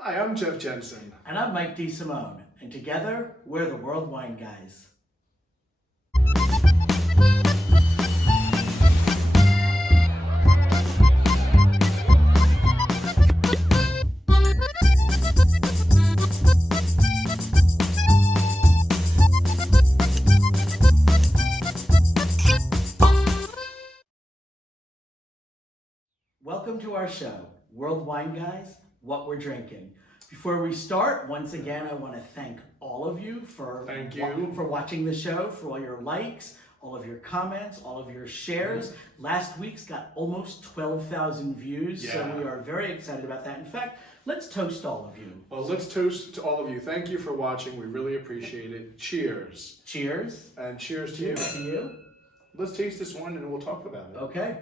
Hi, I'm Jeff Jensen. And I'm Mike DeSimone, and together we're the World Wine Guys. Welcome to our show, World Wine Guys, What We're Drinking. Before we start, once again, I want to thank all of you for watching the show, for all your likes, all of your comments, all of your shares. Last week's got almost 12,000 views, so we are very excited about that. In fact, let's toast all of you. Well, let's toast to all of you. Thank you for watching. We really appreciate it. Cheers. Cheers. And cheers to you. Cheers to you. Let's taste this wine and we'll talk about it. Okay.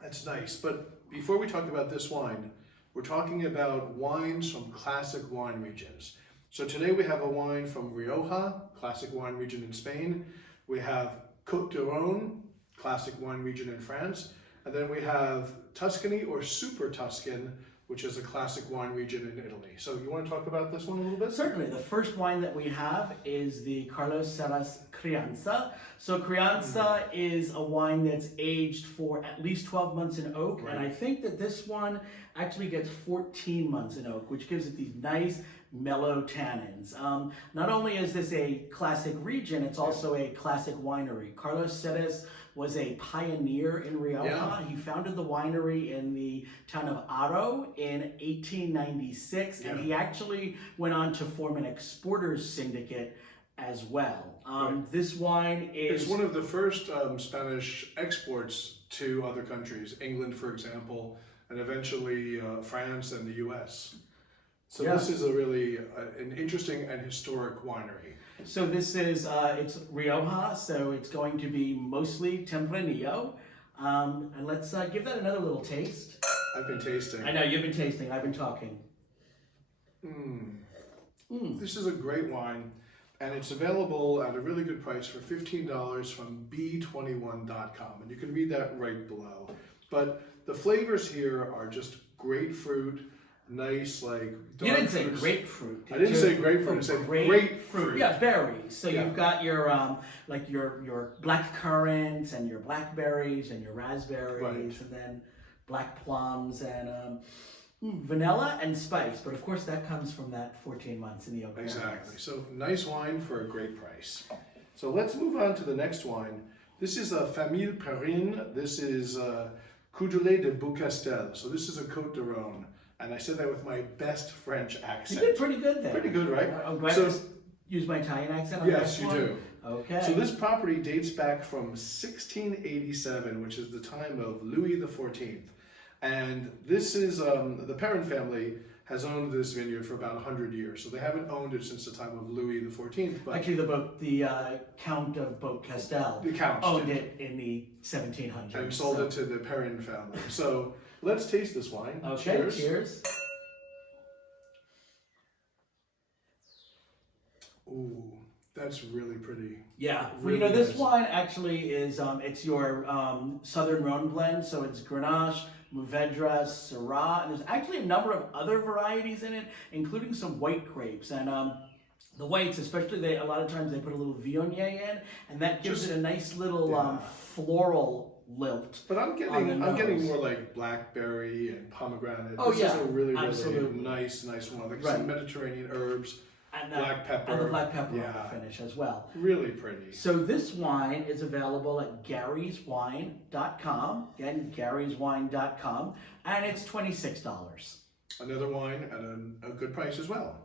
That's nice. But before we talk about this wine, we're talking about wines from classic wine regions. So today we have a wine from Rioja, classic wine region in Spain. We have Côte d'Aron, classic wine region in France. And then we have Tuscany or Super Tuscan, which is a classic wine region in Italy. So you want to talk about this one a little bit? Certainly. The first wine that we have is the Carlos Serras Crianza. So Crianza is a wine that's aged for at least 12 months in oak. Right. And I think that this one actually gets 14 months in oak, which gives it these nice mellow tannins. Not only is this a classic region, it's also a classic winery. Carlos Serras was a pioneer in Rioja. Yeah. He founded the winery in the town of Haro in 1896, and he actually went on to form an exporters syndicate as well. This wine is... It's one of the first Spanish exports to other countries, England, for example, and eventually France and the US. So this is a really an interesting and historic winery. So this is, it's Rioja, so it's going to be mostly Tempranillo. And let's give that another little taste. I've been tasting. I know, you've been tasting, I've been talking. This is a great wine, and it's available at a really good price for $15 from b21.com, and you can read that right below. But the flavors here are just grapefruit, nice, like dark You didn't say fruits. grapefruit. I didn't say grapefruit. I said grapefruit. Yeah, berries. So you've got your like your black currants and your blackberries and your raspberries, and then black plums and vanilla and spice. But of course, that comes from that 14 months in the oak. Exactly. So nice wine for a great price. So let's move on to the next wine. This is a Famille Perrine. This is Coudelet de Beaucastel. So this is a Côte d'Aron. And I said that with my best French accent. You did pretty good there. Pretty good, right? I'm glad to use my Italian accent on yes, that you one. do. Okay. So this property dates back from 1687, which is the time of Louis XIV. And this is, the Perrin family has owned this vineyard for about 100 years. So they haven't owned it since the time of Louis XIV. But actually, the Count of Beaucastel owned it in the 1700s. And sold it to the Perrin family. So let's taste this wine. Okay, cheers. Ooh, that's really pretty. Yeah, really this nice. wine actually is, it's your Southern Rhone blend, so it's Grenache, Mourvedre, Syrah, and there's actually a number of other varieties in it, including some white grapes. And the whites, especially, a lot of times they put a little Viognier in, and that gives it a nice little floral lilt. But I'm getting more like blackberry and pomegranate. Oh, this is a really absolutely. nice one. Like some Mediterranean herbs, and black pepper. And the black pepper on the finish as well. Really pretty. So this wine is available at GarysWine.com. Again, GarysWine.com, and it's $26. Another wine at a good price as well.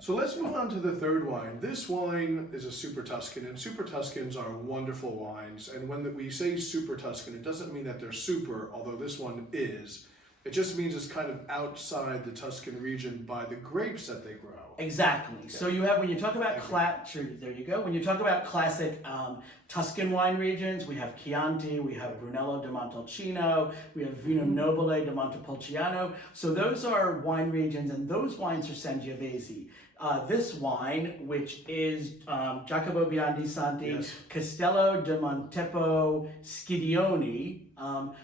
So let's move on to the third wine. This wine is a Super Tuscan, and Super Tuscans are wonderful wines. And when we say Super Tuscan, it doesn't mean that they're super, although this one is. It just means it's kind of outside the Tuscan region by the grapes that they grow. Exactly. Okay. So you have, when you talk about there you go. When you talk about classic Tuscan wine regions, we have Chianti, we have Brunello di Montalcino, we have Vino Nobile di Montepulciano. So those are wine regions, and those wines are Sangiovese. this wine, which is Jacopo Biondi Santi Yes. Castello di Monteppo Schidioni.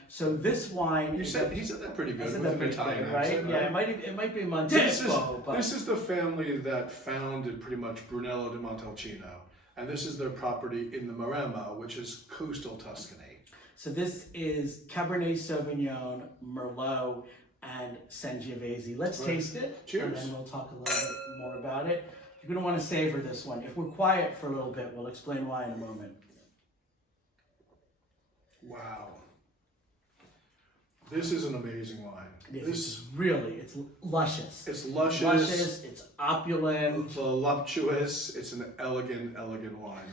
So this wine He said that pretty I good said with that an pretty Italian good, right? accent, Yeah, right? it might be This Monteppo, but is the family that founded pretty much Brunello di Montalcino, and this is their property in the Maremma, which is coastal Tuscany. so this is Cabernet Sauvignon, Merlot, and Sangiovese. Let's Right. taste it, Cheers. and then we'll talk a little bit more about it. You're going to want to savor this one. If we're quiet for a little bit, we'll explain why in a moment. Wow. This is an amazing wine. It's luscious. It's luscious, Luscious, it's opulent. voluptuous, it's an elegant wine.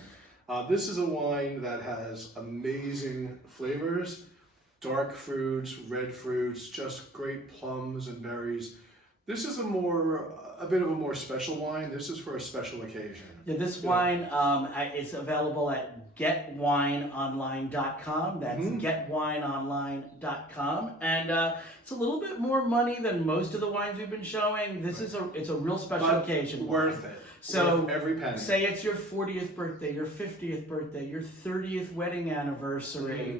This is a wine that has amazing flavors, dark fruits, red fruits, just great plums and berries. This is a bit of a more special wine. This is for a special occasion. Yeah, this wine is available at getwineonline.com. That's getwineonline.com. And it's a little bit more money than most of the wines we've been showing. It's a real special But occasion. worth it. So Worth every penny. say it's your 40th birthday, your 50th birthday, your 30th wedding anniversary.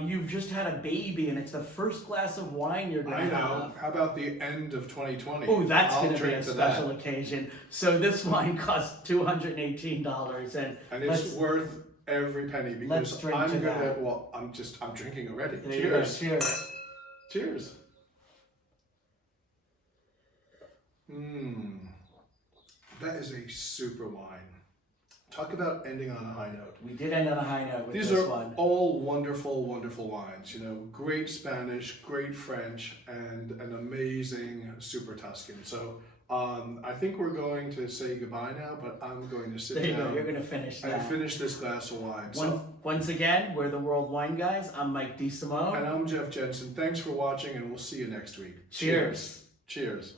You've just had a baby and it's the first glass of wine you're going I to know. have. How about the end of 2020? Oh, that's I'll going to be drink a to special that. occasion. So this wine costs $218, and it's worth every penny let's because drink I'm to gonna. that. Well, I'm drinking already. there you go. Cheers. Cheers. Cheers. That is a super wine. Talk about ending on a high note. We did end on a high note with These this are one. all wonderful wines. You know, great Spanish, great French, and an amazing super Tuscan. So I think we're going to say goodbye now, but I'm going to sit There you go. down You're going to finish and that. finish this glass of wine. Once again, we're the World Wine Guys. I'm Mike DeSimone. And I'm Jeff Jensen. Thanks for watching, and we'll see you next week. Cheers. Cheers.